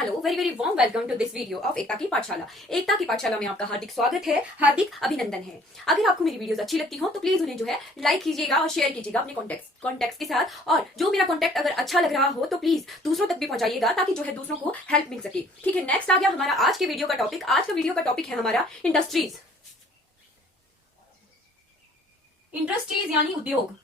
Hello very very warm welcome to this video of Ekta की पाठशाला। एकता की पाठशाला में आपका हार्दिक स्वागत है, हार्दिक अभिनंदन है। अगर आपको मेरी वीडियोस अच्छी लगती हो तो प्लीज उन्हें जो है लाइक कीजिएगा और शेयर कीजिएगा अपने कॉन्टेक्ट्स के साथ। और जो मेरा कॉन्टेक्ट अगर अच्छा लग रहा हो तो प्लीज दूसरों तक भी पहुंचाइएगा ताकि जो है दूसरों को हेल्प मिल सके। ठीक है, नेक्स्ट आ गया हमारा आज के वीडियो का टॉपिक। आज का वीडियो का टॉपिक है हमारा इंडस्ट्रीज। इंडस्ट्रीज यानी उद्योग।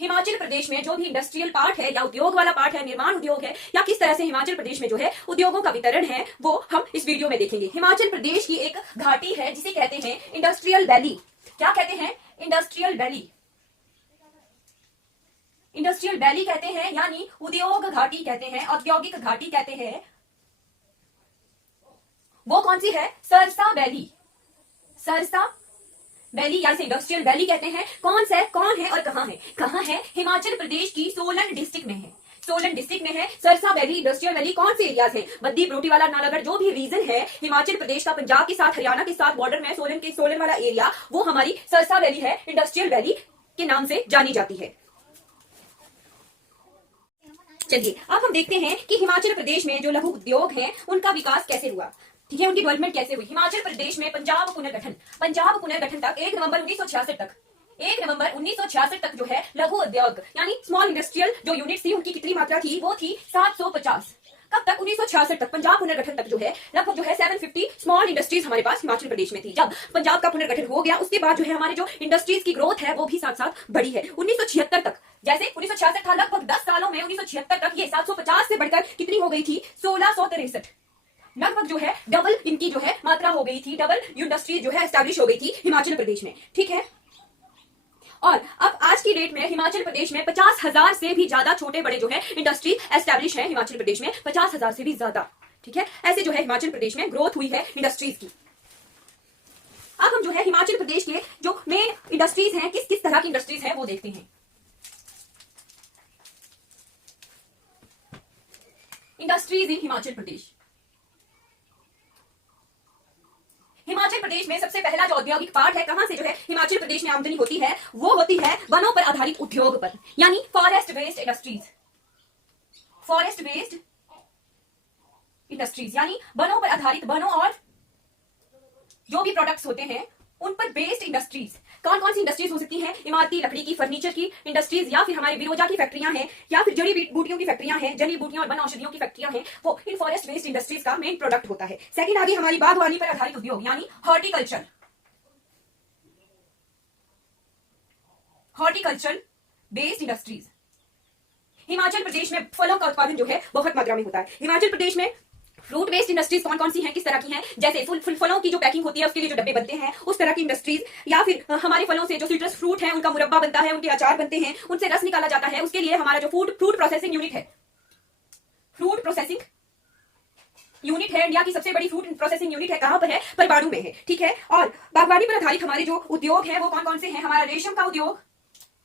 हिमाचल प्रदेश में जो भी इंडस्ट्रियल पार्ट है या उद्योग वाला पार्ट है, निर्माण उद्योग है, या किस तरह से हिमाचल प्रदेश में जो है उद्योगों का वितरण है, वो हम इस वीडियो में देखेंगे। हिमाचल प्रदेश की एक घाटी है जिसे कहते हैं इंडस्ट्रियल वैली। क्या कहते हैं? Industrial valley. इंडस्ट्रियल वैली कहते हैं यानी उद्योग घाटी कहते हैं, औद्योगिक घाटी कहते हैं। वो कौन सी है? सरसा वैली। सरसा वैली या इसे इंडस्ट्रियल वैली कहते हैं। कौन है और कहां है? कहां है? हिमाचल प्रदेश की सोलन डिस्ट्रिक्ट में है। सोलन डिस्ट्रिक्ट में है सरसा वैली, इंडस्ट्रियल वैली। कौन से एरियाज है? बद्दी, बरोटीवाला, नालागढ़, जो भी रीजन है हिमाचल प्रदेश का पंजाब के साथ, हरियाणा के साथ बॉर्डर में सोलन वाला एरिया, वो हमारी सरसा वैली है, इंडस्ट्रियल वैली के नाम से जानी जाती है। चलिए अब हम देखते हैं कि हिमाचल प्रदेश में जो लघु उद्योग हैं उनका विकास कैसे हुआ। ठीक है, उनकी डेवलपमेंट कैसे हुई। हिमाचल प्रदेश में पंजाब पुनर्गठन तक 1 नवंबर 1966 तक जो है लघु उद्योग यानी स्मॉल इंडस्ट्रियल जो यूनिट थी उनकी कितनी मात्रा थी? वो थी 750। कब तक? 1966 तक। पंजाब पुनर्गठन तक जो है लगभग जो है 750 स्मॉल इंडस्ट्रीज हमारे पास हिमाचल प्रदेश में थी। जब पंजाब का पुनर्गठन हो गया उसके बाद जो है हमारे जो इंडस्ट्रीज की ग्रोथ है वो भी साथ साथ बढ़ी है। 1976 तक, जैसे 1966 था, लगभग 10 सालों में 1976 तक ये 750 से बढ़कर कितनी हो गई थी? 1663। लगभग जो है डबल इनकी जो है मात्रा हो गई थी, डबल इंडस्ट्री जो है एस्टैब्लिश हो गई थी हिमाचल प्रदेश में। ठीक है, और अब आज की डेट में हिमाचल प्रदेश में 50,000 से भी ज्यादा छोटे बड़े जो है इंडस्ट्री एस्टैब्लिश है हिमाचल प्रदेश में, 50,000 से भी ज्यादा। ठीक है, ऐसे जो है हिमाचल प्रदेश में ग्रोथ हुई है इंडस्ट्रीज की। अब हम जो है हिमाचल प्रदेश के जो मेन इंडस्ट्रीज हैं, किस किस तरह की इंडस्ट्रीज हैं वो देखते हैं। इंडस्ट्रीज इन हिमाचल प्रदेश। हिमाचल प्रदेश में सबसे पहला जो औद्योगिक पार्ट है, कहां से जो है हिमाचल प्रदेश में आमदनी होती है, वो होती है वनों पर आधारित उद्योग पर, यानी forest based industries. Forest based industries यानी वनों पर आधारित, वनों और जो भी प्रोडक्ट्स होते हैं उन पर बेस्ड इंडस्ट्रीज। कौन कौन सी इंडस्ट्रीज हो सकती हैं? इमारती लकड़ी की, फर्नीचर की इंडस्ट्रीज, या फिर हमारे बिरोजा की फैक्ट्रियां हैं, या फिर जड़ी बूटियों की फैक्ट्रियां हैं, जड़ी बूटियों और वन औषधियों की फैक्ट्रियां हैं। वो इन फॉरेस्ट बेस्ड इंडस्ट्रीज का मेन प्रोडक्ट होता है। सेकंड आगे हमारी बागवानी पर आधारित उद्योग यानी horticulture. Horticulture based industries. Himachal Pradesh में फलों का उत्पादन जो है बहुत मात्रा में होता है। हिमाचल प्रदेश में फ्रूट बेस्ड इंडस्ट्रीज कौन कौन सी हैं, किस तरह की हैं? जैसे फलों की जो पैकिंग होती है उसके लिए जो डब्बे बनते हैं, उस तरह की इंडस्ट्रीज, या फिर हमारे फलों से जो सिट्रस फ्रूट है उनका मुरब्बा बनता है, उनके अचार बनते हैं, उनसे रस निकाला जाता है, उसके लिए हमारा जो फ्रूट प्रोसेसिंग यूनिट है, फ्रूट प्रोसेसिंग यूनिट है, इंडिया की सबसे बड़ी फ्रूट प्रोसेसिंग यूनिट है। कहां पर है? परवाणु में है। ठीक है, और बागवानी पर आधारित हमारे जो उद्योग है वो कौन कौन से हैं? हमारा रेशम का उद्योग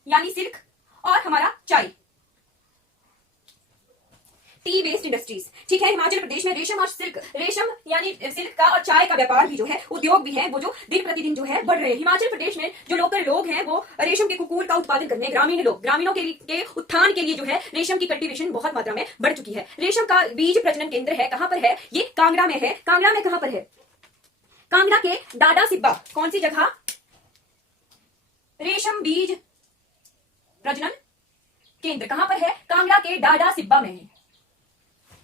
यानी सिल्क, और हमारा चाय, टी बेस्ड इंडस्ट्रीज। ठीक है, हिमाचल प्रदेश में रेशम और सिल्क, रेशम यानी सिल्क का और चाय का व्यापार भी जो है, उद्योग भी है, वो जो दिन प्रतिदिन जो है बढ़ रहे हैं। हिमाचल प्रदेश में जो लोकल लोग हैं वो रेशम के कुकूर का उत्पादन करने, ग्रामीण लोग, ग्रामीणों के उत्थान के लिए जो है रेशम की कल्टीवेशन बहुत मात्रा में बढ़ चुकी है। रेशम का बीज प्रजनन केंद्र है, कहां पर है? ये कांगड़ा में है। कांगड़ा में कहां पर है? कांगड़ा के डाडा सिब्बा। कौन सी जगह? रेशम बीज प्रजनन केंद्र कहां पर है? कांगड़ा के डाडा सिब्बा में है।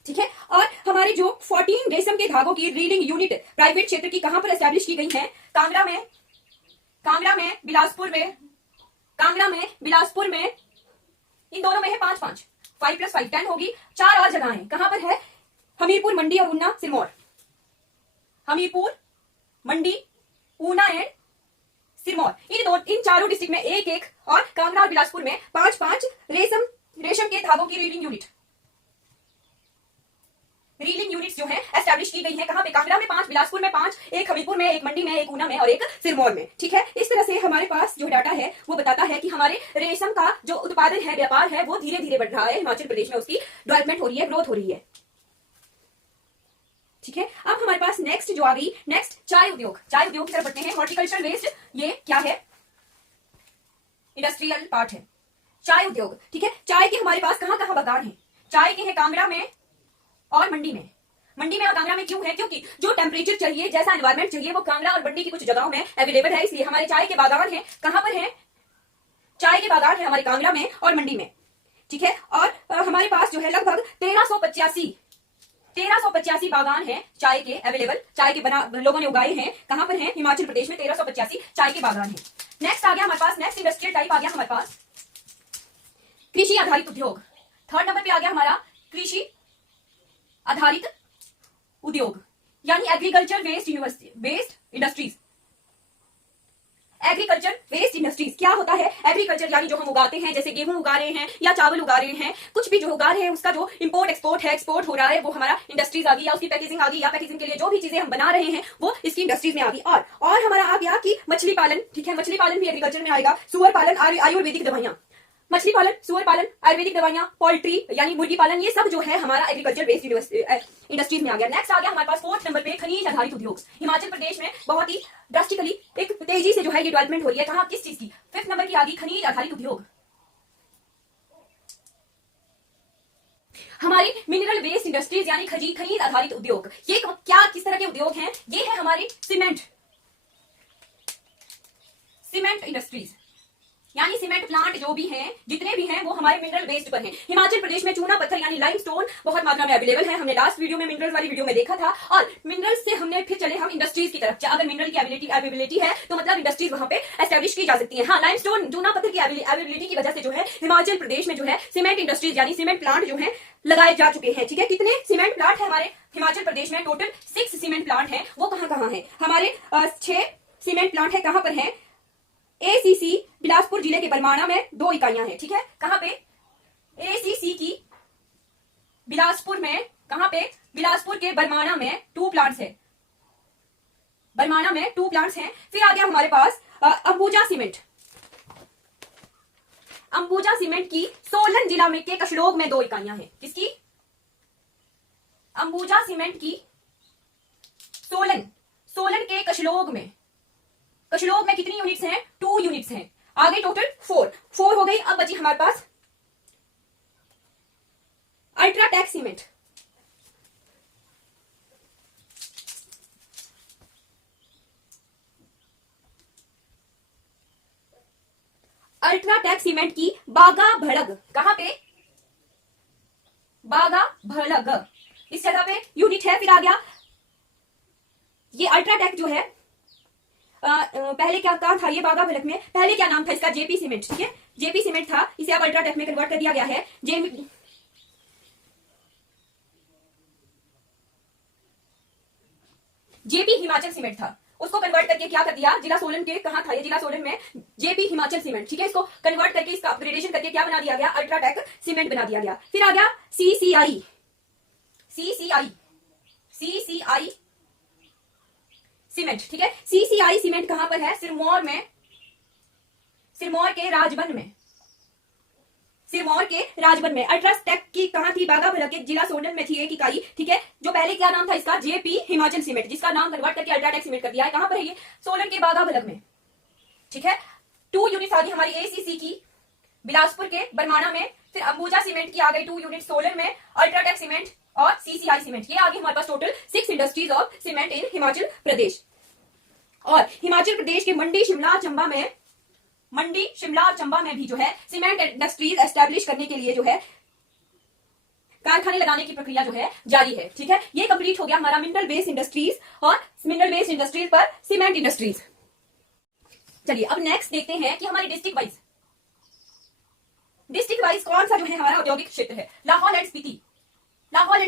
ठीक है, और हमारे जो 14 रेशम के धागों की रीलिंग यूनिट प्राइवेट क्षेत्र की कहां पर एस्टैब्लिश की गई है? कांगड़ा में, बिलासपुर में, इन दोनों में है 5 + 5 10 होगी। 4 और जगह है, कहां पर है? हमीरपुर, मंडी और ऊना, सिरमौर। हमीरपुर, मंडी, ऊना एंड सिरमौर, इन चारों डिस्ट्रिक्ट में एक और कांगड़ा और बिलासपुर में 5 रेशम के धागों की रीलिंग यूनिट्स जो है एस्टैब्लिश की गई है। कहां पे? कांगड़ा में 5, बिलासपुर में 5, एक हमीरपुर में, एक मंडी में, एक ऊना में और एक सिरमौर में। ठीक है, इस तरह से हमारे पास जो डाटा है वो बताता है कि हमारे रेशम का जो उत्पादन है, व्यापार है, वो धीरे धीरे बढ़ रहा है। हिमाचल प्रदेश में उसकी डेवलपमेंट हो रही है, ग्रोथ हो रही है। ठीक है, अब हमारे पास नेक्स्ट जो आ गई, नेक्स्ट चाय उद्योग। चाय उद्योग की तरफ बढ़ते हैं। हॉर्टिकल्चर बेस्ड ये क्या है? इंडस्ट्रियल पार्ट है चाय उद्योग। ठीक है, चाय के हमारे पास कहां कहां बागान है? चाय के हैं कांगड़ा में और मंडी में। मंडी में और कांगड़ा में क्यों है? क्योंकि जो टेम्परेचर चाहिए, जैसा एनवायरमेंट चाहिए, वो कांगड़ा और मंडी की कुछ जगहों में अवेलेबल है। इसलिए हमारे चाय के बागान है, कहां पर है? चाय के बागान है हमारे कांगड़ा में और मंडी में, ठीक है। और हमारे पास जो है लगभग 1385 बागान है चाय के अवेलेबल, चाय के बना लोगों ने उगाए हैं। कहां पर है? हिमाचल प्रदेश में 1385 चाय के बागान है। नेक्स्ट आ गया हमारे पास, नेक्स्ट इंडस्ट्रियल टाइप आ गया हमारे पास कृषि आधारित उद्योग। थर्ड नंबर पे आ गया हमारा कृषि आधारित उद्योग, यानी agriculture waste industries. Agriculture waste industries क्या होता है? एग्रीकल्चर यानी जो हम उगाते हैं, जैसे गेहूं उगा रहे हैं या चावल उगा रहे हैं, कुछ भी जो उगा रहे हैं उसका जो इंपोर्ट एक्सपोर्ट है, एक्सपोर्ट हो रहा है, वो हमारा इंडस्ट्रीज आ गई, या उसकी पैकेजिंग आ गई, या पैकेजिंग के लिए जो भी चीजें हम बना रहे हैं वो इसकी इंडस्ट्रीज में आ गई। और हमारा आ गया कि मछली पालन, ठीक है, मछली पालन भी एग्रीकल्चर में आएगा। सुअर पालन, आयुर्वेदिक दवाइयां, मछली पालन, सुअर पालन, आयुर्वेदिक दवाइयां, पोल्ट्री यानी मुर्गी पालन, ये सब जो है हमारा एग्रीकल्चर वेस्ट इंडस्ट्रीज में आ गया। नेक्स्ट आ गया हमारे पास फोर्थ नंबर पे खनिज आधारित उद्योग। हिमाचल प्रदेश में बहुत ही ड्रास्टिकली एक तेजी से जो है ये डेवलपमेंट हो रही है। कहां? किस चीज की? फिफ्थ नंबर की आ गई खनिज आधारित उद्योग, हमारी मिनरल वेस्ट इंडस्ट्रीज यानी खनिज आधारित उद्योग। ये क्या, किस तरह के उद्योग हैं? ये है हमारी सीमेंट इंडस्ट्रीज, यानी सीमेंट प्लांट जो भी हैं, जितने भी हैं वो हमारे मिनरल वेस्ट पर हैं। हिमाचल प्रदेश में चूना पत्थर यानी लाइमस्टोन बहुत मात्रा में अवेलेबल है। हमने लास्ट वीडियो में मिनरल्स वाली वीडियो में देखा था। और मिनरल्स से हमने फिर चले हम इंडस्ट्रीज की तरफ। अगर मिनरल की अवेलेबिलिटी है तो मतलब इंडस्ट्रीज वहां पे एस्टेब्लिश की जा सकती है। हाँ, लाइमस्टोन चूना पत्थर की अवेलेबिलिटी की वजह से जो है हिमाचल प्रदेश में जो है सीमेंट इंडस्ट्रीज यानी सीमेंट प्लांट जो है लगाए जा चुके हैं, ठीक है। कितने सीमेंट प्लांट है हमारे हिमाचल प्रदेश में? टोटल 6 सीमेंट प्लांट है। वो कहां है? हमारे 6 सीमेंट प्लांट है। कहां पर है? एसीसी बिलासपुर जिले के बरमाणा में 2 इकाइयां हैं, ठीक है। कहां पे? एसीसी की बिलासपुर में, कहां पे? बिलासपुर के बरमाणा में 2 प्लांट्स है, बरमाणा में 2 प्लांट्स हैं। फिर आ गया हमारे पास अंबुजा सीमेंट। अंबुजा सीमेंट की सोलन जिला में के कशलोग में 2 इकाइयां हैं। किसकी? अंबुजा सीमेंट की सोलन के कशलोग में कितनी यूनिट्स हैं? 2 यूनिट्स हैं। आगे टोटल 4 हो गई। अब बची हमारे पास अल्ट्राटेक सीमेंट। अल्ट्राटेक सीमेंट की बागा भड़ग, कहां पे? बागा भड़ग, इस जगह पे यूनिट है। फिर आ गया ये अल्ट्राटेक जो है, पहले क्या काम था ये बागा भड़ग में? पहले क्या नाम था इसका? जेपी सीमेंट, ठीक है, जेपी सीमेंट था। इसे अब अल्ट्राटेक में कन्वर्ट कर दिया गया है। जेपी हिमाचल सीमेंट था, उसको कन्वर्ट करके क्या कर दिया? जिला सोलन के, कहां था ये? जिला सोलन में जेपी हिमाचल सीमेंट, ठीक है। इसको कन्वर्ट करके, इसका अपग्रेडेशन करके क्या बना दिया गया? अल्ट्राटेक सीमेंट बना दिया गया। फिर आ गया सीसीआई सीमेंट, ठीक है। सीसीआई सीमेंट कहां पर है? सिरमौर के राजबन में। अल्ट्राटेक की कहां थी? बागा भड़ग के जिला सोलन में थी एक इकाई, ठीक है। जो पहले क्या नाम था इसका? जेपी हिमाचल सीमेंट, जिसका नाम कन्वर्ट करके अल्ट्राटेक सीमेंट कर दिया है। कहां पर है ये? सोलन के बागा भड़ग में, ठीक है। 2 यूनिट्स आ गई हमारी एसीसी की बिलासपुर के बरमाणा में। फिर अंबुजा सीमेंट की आ गई 2 यूनिट सोलन में, अल्ट्राटेक सीमेंट और सीसीआई सीमेंट। ये आ गई हमारे पास total 6 industries of cement in Himachal Pradesh. और हिमाचल प्रदेश के मंडी, शिमला और चंबा में भी जो है सीमेंट इंडस्ट्रीज एस्टैब्लिश करने के लिए जो है कारखाने लगाने की प्रक्रिया जो है जारी है, ठीक है। ये कंप्लीट हो गया हमारा मिनरल बेस्ड इंडस्ट्रीज और मिनरल बेस्ड इंडस्ट्रीज पर सीमेंट इंडस्ट्रीज। चलिए अब नेक्स्ट देखते हैं कि हमारी डिस्ट्रिक्ट वाइज कौन सा जो है हमारा औद्योगिक क्षेत्र है। लाहौल एंड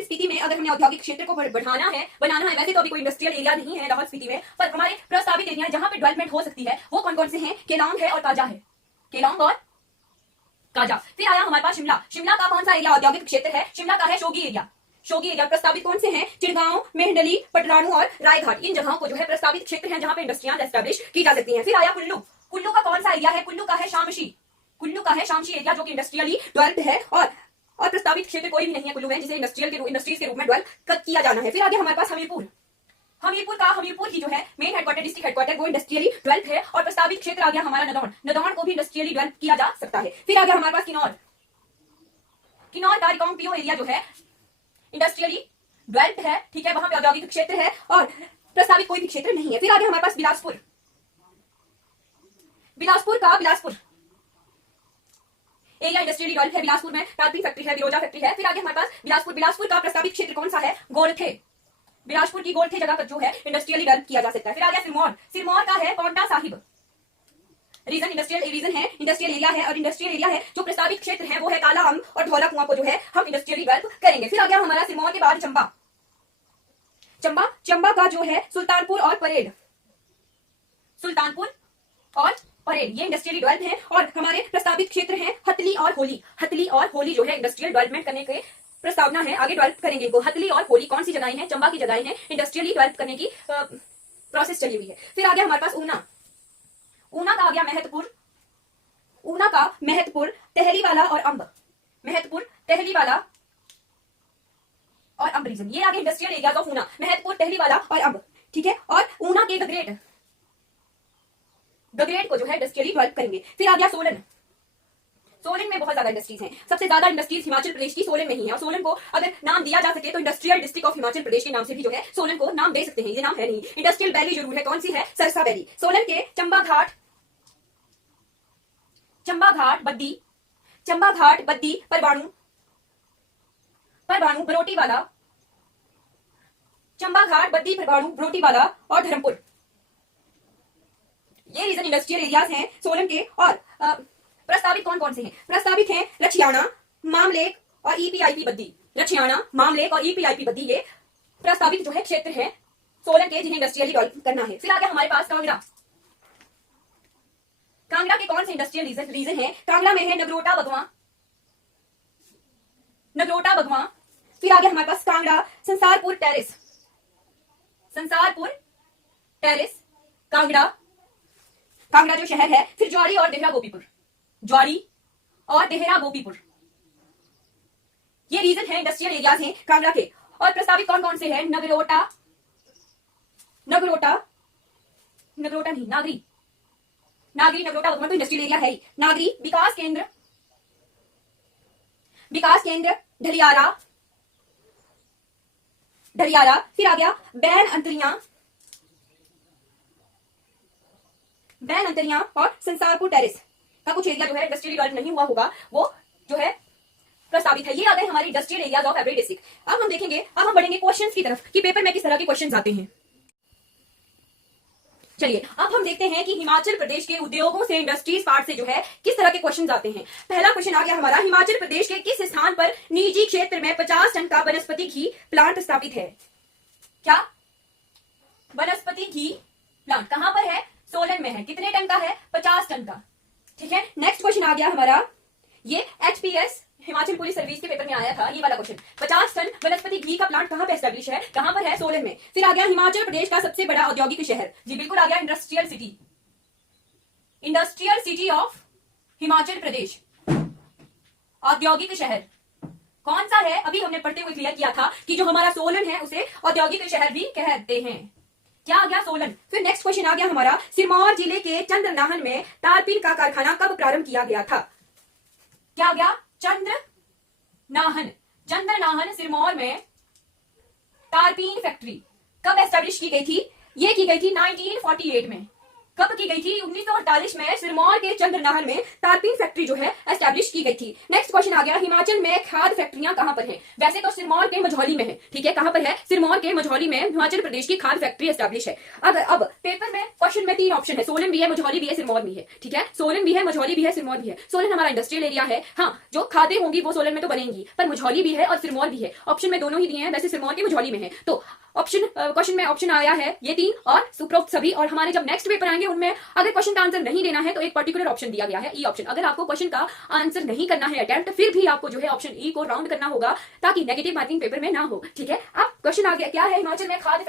स्पीति में अगर हमें औद्योगिक क्षेत्र को बनाना है, वैसे तो अभी कोई इंडस्ट्रियल एरिया नहीं है लाहौल स्पीति में, पर हमारे प्रस्तावित एरिया जहां पे डेवलपमेंट हो सकती है वो कौन कौन से हैं? केलांग है और काजा है, केलांग और काजा। फिर आया हमारे पास शिमला का कौन सा एरिया औद्योगिक क्षेत्र है? शिमला का है शोगी एरिया। प्रस्तावित कौन से हैं? चिड़गांव, मेहंडली, पटरानू और रायघाट। इन जगहों को जो है प्रस्तावित क्षेत्र हैं जहां पे इंडस्ट्रियां एस्टैब्लिश की जा सकती हैं। फिर आया कुल्लू का कौन सा एरिया है? कुल्लू का है शामशी एरिया, जो कि इंडस्ट्रियली डेवलप्ड है और प्रस्तावित क्षेत्र कोई भी नहीं है कुल्लू में जिसे इंडस्ट्रीज के रूप में डेवलप किया जाना है। फिर आगे हमारे पास हमीरपुर की जो है मेन हेडक्वार्टर, डिस्ट्रिक्ट हेडक्वार्टर, वो इंडस्ट्रियली डेवलप है। और प्रस्तावित क्षेत्र आ गया हमारा नदौन को भी इंडस्ट्रियली डेवलप किया जा सकता है। फिर आ गया हमारे पास किन्नौर का रिकांगपिओ एरिया जो है इंडस्ट्रियली डेवलप्ड है, ठीक है, वहां पे औद्योगिक क्षेत्र है और प्रस्तावित कोई भी क्षेत्र नहीं है। फिर आगे हमारे पास Bilaspur, Bilaspur area industrially develop है। बिलासपुर में टारपीन फैक्ट्री है, बिरोजा फैक्ट्री है। फिर आगे हमारे पास बिलासपुर का प्रस्तावित क्षेत्र कौन सा है? गोरथे। बिलासपुर की गोरथे जगह पर जो है इंडस्ट्रियली डेवलप किया जा सकता है। फिर आगे सिरमौर का है Paonta Sahib. Region industrial region है, इंडस्ट्रियल एरिया है, और इंडस्ट्रियल एरिया है जो प्रस्तावित क्षेत्र है वो है काला अम्ब और धौला कुआं को जो है हम इंडस्ट्रियली डेवलप करेंगे। फिर आ गया हमारा सिरमौर के बाद चंबा का जो है सुल्तानपुर और परेड, ये इंडस्ट्रियल डेवलप है। और हमारे प्रस्तावित क्षेत्र हैं हथली और होली जो है इंडस्ट्रियल डेवलपमेंट करने के प्रस्तावना है, आगे डेवलप करेंगे इनको। हथली और होली कौन सी जगहें हैं? चंबा की जगहें हैं, इंडस्ट्रियली डेवलप करने की प्रोसेस चली हुई है। फिर आ गया हमारे पास ऊना का आ गया महतपुर, तहलीवाला और अंब रीजन, ये आगे industrial areas of Una, Mahatpur, तहलीवाला और अंब, ठीक है। और ऊना के द ग्रेट को जो है इंडस्ट्रियली डेवलप करेंगे। फिर आ गया सोलन में बहुत ज्यादा इंडस्ट्रीज हैं, सबसे ज्यादा इंडस्ट्रीज हिमाचल प्रदेश की सोलन में ही है। और सोलन को अगर नाम दिया जा सके तो industrial district of Himachal Pradesh के नाम से भी जो है सोलन को नाम दे सकते हैं, ये नाम है नहीं। इंडस्ट्रियल वैली जरूर है, कौन सी है? सरसा वैली। सोलन के चंबा घाट बद्दी परवाणु बरोटीवाला, चंबा घाट बद्दी परवाणु बरोटीवाला और धर्मपुर, ये रीजन इंडस्ट्रियल एरियाज हैं सोलन के। और प्रस्तावित कौन से हैं? प्रस्तावित हैं रछियाना, मामलेक और ईपीआईपी बद्दी। रछियाना, मामलेक और ईपीआईपी बद्दी ये प्रस्तावित जो है क्षेत्र हैं सोलन के जिन्हें इंडस्ट्रियली डेवलप करना है। फिर आगे हमारे पास कांगड़ा के कौन से इंडस्ट्रियल रीजन है? कांगड़ा में है नगरोटा बगवा। फिर आगे हमारे पास कांगड़ा संसारपुर टेरिस कांगड़ा जो शहर है। फिर ज्वारी और देहरा गोपीपुर, ये रीजन है इंडस्ट्रियल एरियाज हैं कांगड़ा के। और प्रस्तावित कौन से हैं? नगरोटा नहीं, नागरी नगरोटा बगवा तो इंडस्ट्रियल एरिया है ही। नागरी, विकास केंद्र ढलियारा। फिर आ गया बैन अंतरियां और संसारपुर टेरिस का कुछ एरिया जो है इंडस्ट्रियल डेवलप नहीं हुआ होगा, वो जो है प्रस्तावित है। ये आ गए हमारे industrial areas of every district. अब हम देखेंगे, अब हम बढ़ेंगे क्वेश्चंस की तरफ कि पेपर में किस तरह के क्वेश्चंस आते हैं। चलिए अब हम देखते हैं कि हिमाचल प्रदेश के उद्योगों से, इंडस्ट्रीज पार्ट से जो है किस तरह के क्वेश्चन आते हैं। पहला क्वेश्चन आ गया हमारा, हिमाचल प्रदेश के किस स्थान पर निजी क्षेत्र में 50 टन का वनस्पति घी प्लांट स्थापित है? क्या? वनस्पति घी प्लांट कहां पर है? सोलन में है। कितने टन का है? 50 टन का, ठीक है। नेक्स्ट क्वेश्चन आ गया हमारा, ये एचपीएस हिमाचल पुलिस सर्विस के पेपर में आया था, ये वाला क्वेश्चन। 50 टन वनस्पति घी का प्लांट कहां पे एस्टेब्लिश है? कहां पर है? सोलन में। फिर आ गया हिमाचल प्रदेश का सबसे बड़ा औद्योगिक शहर, जी बिल्कुल आ गया, industrial city of Himachal Pradesh. औद्योगिक शहर कौन सा है? अभी हमने पढ़ते हुए क्लियर किया था कि जो हमारा सोलन है उसे औद्योगिक शहर भी कहते हैं। क्या आ गया? सोलन। फिर नेक्स्ट क्वेश्चन आ गया हमारा, सिरमौर जिले के चंद्रनाहन में तारपीन का कारखाना कब प्रारंभ किया गया था? क्या आ गया? चंद्रनाहन सिरमौर में तारपीन फैक्ट्री कब एस्टेब्लिश की गई थी? ये की गई थी 1948 में। कब की गई थी? 1948 में सिरमौर के चंद्रनाहन में तारपीन फैक्ट्री जो है एस्टेब्लिश की गई थी। नेक्स्ट क्वेश्चन आ गया, हिमाचल में खाद फैक्ट्रियां कहां पर हैं? वैसे तो सिरमौर के मझौली में है, ठीक है। कहां पर है? सिरमौर के मझौली में हिमाचल प्रदेश की खाद फैक्ट्री एस्टेब्लिश है। अब पेपर में क्वेश्चन में 3 ऑप्शन है, सोलन भी है, मझौली भी है, सिरमौर भी है, ठीक है। सोलन भी है, मझौली भी है, सिरमौर भी है। सोलन हमारा इंडस्ट्रियल एरिया है, हाँ, जो खादें होंगी वो सोलन में तो बनेंगी, पर मझौली भी है और सिरमौर भी है। ऑप्शन में दोनों ही दिए हैं, वैसे सिरमौर के मझौली में है। तो क्वेश्चन में ऑप्शन आया है ये 3 और उपरोक्त सभी। और हमारे जब नेक्स्ट पेपर आएंगे उनमें अगर क्वेश्चन का आंसर नहीं देना है तो एक पर्टिकुलर ऑप्शन दिया गया है, ई ऑप्शन। अगर आपको क्वेश्चन का आंसर नहीं करना है अटेम्प्ट, फिर भी आपको जो है ऑप्शन ई को राउंड करना होगा ताकि नेगेटिव मार्किंग पेपर में ना हो, ठीक है। अब क्वेश्चन आ गया, क्या है हिमाचल में खाद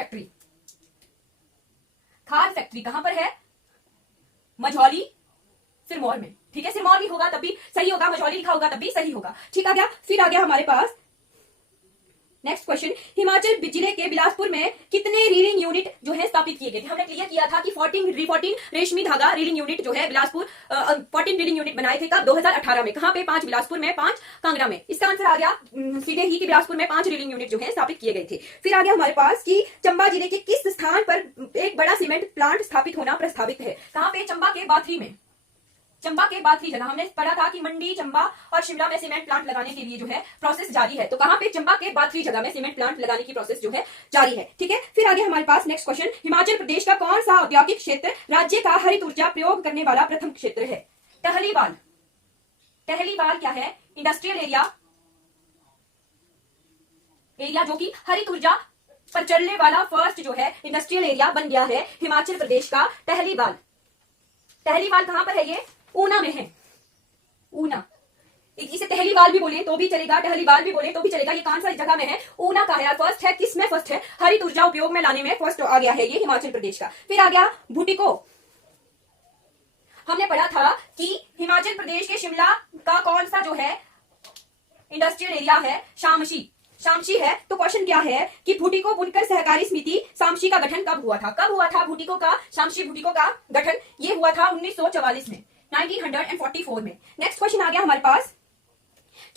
फैक्ट्री कहां पर है? मझौली, सिरमौर में, ठीक है। सिरमौर भी होगा तब भी सही होगा, मझौली लिखा होगा तब भी सही होगा, ठीक आ गया। फिर आ गया हमारे पास नेक्स्ट क्वेश्चन, हिमाचल जिले के बिलासपुर में कितने रीलिंग यूनिट जो है स्थापित किए गए थे? हमने क्लियर किया था कि 14 रेशमी धागा रीलिंग यूनिट जो है बिलासपुर 14 रीलिंग यूनिट बनाए थे कब? 2018 में। कहां पे? 5 बिलासपुर में, 5 कांगड़ा में। इसका आंसर आ गया सीधे ही कि बिलासपुर में 5 रीलिंग यूनिट जो है स्थापित किए गए थे। फिर आ गया हमारे पास कि चंबा जिले के किस स्थान पर एक बड़ा सीमेंट प्लांट स्थापित होना प्रस्तावित है? कहां पे? चंबा के बाथरी में। चंबा के बाथरी जगह हमने पढ़ा था कि मंडी, चंबा और शिमला में सीमेंट प्लांट लगाने के लिए जो है प्रोसेस जारी है। तो कहां पे? चंबा के बाथरी जगह में सीमेंट प्लांट लगाने की प्रोसेस जो है जारी है। ठीक है, फिर आगे हमारे पास नेक्स्ट क्वेश्चन, हिमाचल प्रदेश का कौन सा औद्योगिक क्षेत्र राज्य का हरित ऊर्जा प्रयोग करने वाला प्रथम क्षेत्र है? टहलीवाल। टहलीवाल क्या है? इंडस्ट्रियल एरिया जो कि हरित ऊर्जा पर चलने वाला फर्स्ट जो है इंडस्ट्रियल एरिया बन गया है हिमाचल प्रदेश का टहलीवाल। टहलीवाल कहां पर है? ये ऊना में है। ऊना, इसे टहलीवाल भी बोले तो भी चलेगा, टहलीवाल भी बोले तो भी चलेगा। ये कौन सा जगह में है? ऊना का है। फर्स्ट है, किस में फर्स्ट है? हरित ऊर्जा उपयोग में लाने में फर्स्ट आ गया है ये हिमाचल प्रदेश का। फिर आ गया भुटिको। हमने पढ़ा था कि हिमाचल प्रदेश के शिमला का कौन सा जो है इंडस्ट्रियल एरिया है? शामशी। शामशी है। तो क्वेश्चन क्या है कि भुटिको बुनकर सहकारी समिति शामशी का गठन कब हुआ था? कब हुआ था भुटिको का, शामशी भुटिको का गठन? ये हुआ था 1944 में, 1944 में। नेक्स्ट क्वेश्चन आ गया हमारे पास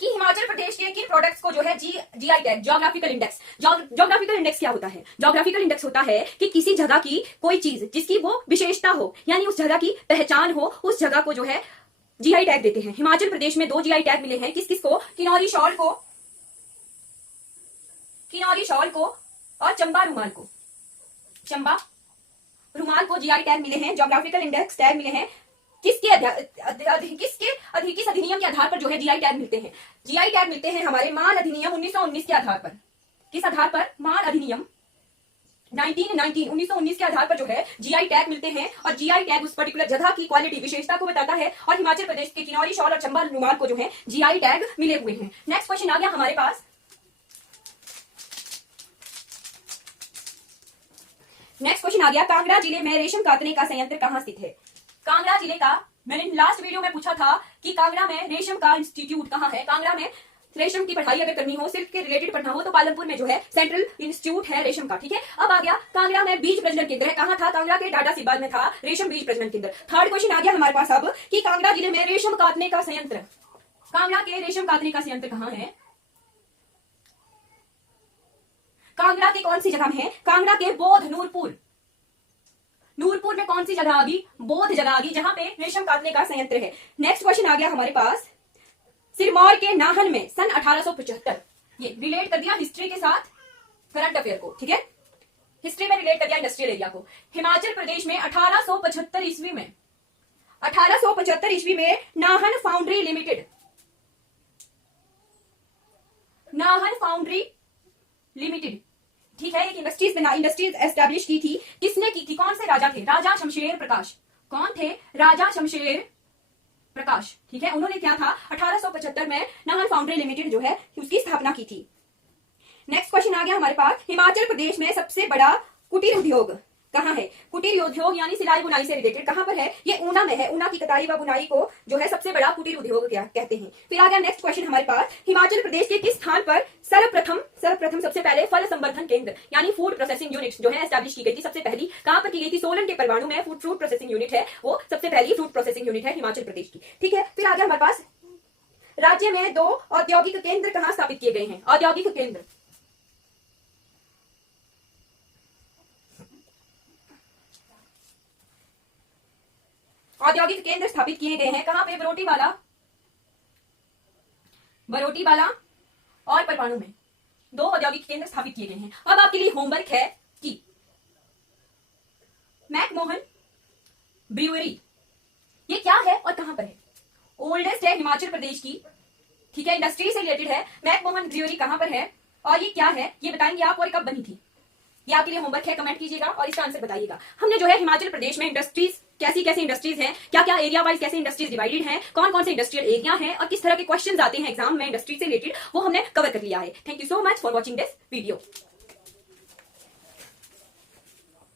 कि हिमाचल प्रदेश के किन प्रोडक्ट्स को जो है GI tag, geographical index. Geographical index क्या होता है? ज्योग्राफिकल इंडेक्स होता है कि किसी जगह की कोई चीज जिसकी वो विशेषता हो, यानी उस जगह की पहचान हो, उस जगह को जो है जीआई टैग देते हैं। हिमाचल प्रदेश में 2 जीआई टैग मिले हैं। किस किस को? किन्नौरी शॉल को और चंबा रुमाल को। चंबा रुमाल को जीआई टैग मिले हैं, ज्योग्राफिकल इंडेक्स टैग मिले हैं। किस अधिनियम के आधार पर जो है जीआई टैग मिलते हैं? जीआई टैग मिलते हैं हमारे मान अधिनियम 1919 के आधार पर। किस आधार पर? मान अधिनियम 1919 के आधार पर जो है जीआई टैग मिलते हैं। और जीआई टैग उस पर्टिकुलर जगह की क्वालिटी, विशेषता को बताता है। और हिमाचल प्रदेश के किन्नौरी शॉल और चंबा रुमाल को जो है जीआई टैग मिले हुए हैं। नेक्स्ट क्वेश्चन आ गया हमारे पास। नेक्स्ट क्वेश्चन आ गया, कांगड़ा जिले में रेशम कातने का संयंत्र कहां स्थित है? कांगड़ा जिले का, मैंने लास्ट वीडियो में पूछा था कि कांगड़ा में रेशम का इंस्टीट्यूट कहां है। कांगड़ा में रेशम की पढ़ाई अगर करनी हो, सिल्क के रिलेटेड पढ़ना हो, तो पालमपुर में जो है सेंट्रल इंस्टीट्यूट है रेशम का। ठीक है, अब आ गया कांगड़ा में बीज प्रजनन केंद्र है। कहां था? कांगड़ा के डाडा सिब्बाल में था रेशम बीज प्रजनन केंद्र। थर्ड क्वेश्चन आ गया हमारे पास अब कि कांगड़ा जिले में रेशम कातने का संयंत्र, कांगड़ा के रेशम कातने का संयंत्र कहां है? कांगड़ा के कौन सी जगह में है? कांगड़ा के बोध, नूरपुर में कौन सी जगह आ गई? बोध जगह आ गई, जहां पे रेशम कातने का संयंत्र है। नेक्स्ट क्वेश्चन आ गया हमारे पास, सिरमौर के नाहन में सन 1875, ये रिलेट कर दिया हिस्ट्री के साथ करंट अफेयर को। ठीक है, हिस्ट्री में रिलेट कर दिया इंडस्ट्रियल एरिया को। हिमाचल प्रदेश में 1875 ईस्वी में, 1875 ईस्वी में नाहन फाउंड्री लिमिटेड, ठीक है, एक इंडस्ट्रीज एस्टैब्लिश की थी। किसने की थी? कौन से राजा थे? राजा शमशेर प्रकाश। कौन थे? राजा शमशेर प्रकाश। ठीक है, उन्होंने क्या था? 1875 में नाहन फाउंड्री लिमिटेड जो है उसकी स्थापना की थी। नेक्स्ट क्वेश्चन आ गया हमारे पास, हिमाचल प्रदेश में सबसे बड़ा कुटीर उद्योग कहां है? कुटीर उद्योग यानी सिलाई बुनाई से रिलेटेड कहां पर है? ये ऊना में है। ऊना की कताई व बुनाई को जो है सबसे बड़ा कुटीर उद्योग क्या कहते हैं। फिर आ गया नेक्स्ट क्वेश्चन हमारे पास, हिमाचल प्रदेश के किस स्थान पर सर्वप्रथम सबसे पहले फल संवर्धन केंद्र यानी फूड प्रोसेसिंग यूनिट जो है एस्टैब्लिश की गई थी? सबसे पहली कहां पर की गई थी? सोलन के परवाणु में फ्रूट प्रोसेसिंग यूनिट है, वो सबसे पहली फ्रूट प्रोसेसिंग यूनिट है हिमाचल प्रदेश की। ठीक है, फिर आ गया हमारे पास, राज्य में 2 औद्योगिक केंद्र कहां स्थापित किए गए हैं? औद्योगिक केंद्र, औद्योगिक केंद्र स्थापित किए गए हैं। कहां पे? बरोटीवाला और परवाणु में 2 औद्योगिक केंद्र स्थापित किए गए हैं। अब आपके लिए होमवर्क है कि मैकमोहन ब्रूअरी ये क्या है और कहां पर है? ओल्डेस्ट है हिमाचल प्रदेश की। ठीक है, इंडस्ट्री से रिलेटेड है। मैकमोहन ब्रूअरी कहां पर है और ये क्या है ये बताएंगे आप, और कब बनी थी? ये आपके लिए होमवर्क है, कमेंट कीजिएगा और इसका आंसर बताइएगा। हमने जो है हिमाचल प्रदेश में इंडस्ट्रीज कैसी इंडस्ट्रीज हैं, क्या एरिया वाइज कैसे इंडस्ट्रीज डिवाइडेड हैं, कौन से इंडस्ट्रियल एरिया हैं और किस तरह के क्वेश्चंस आते हैं एग्जाम में इंडस्ट्री से रिलेटेड, वो हमने कवर कर लिया है। Thank you so much for watching this video.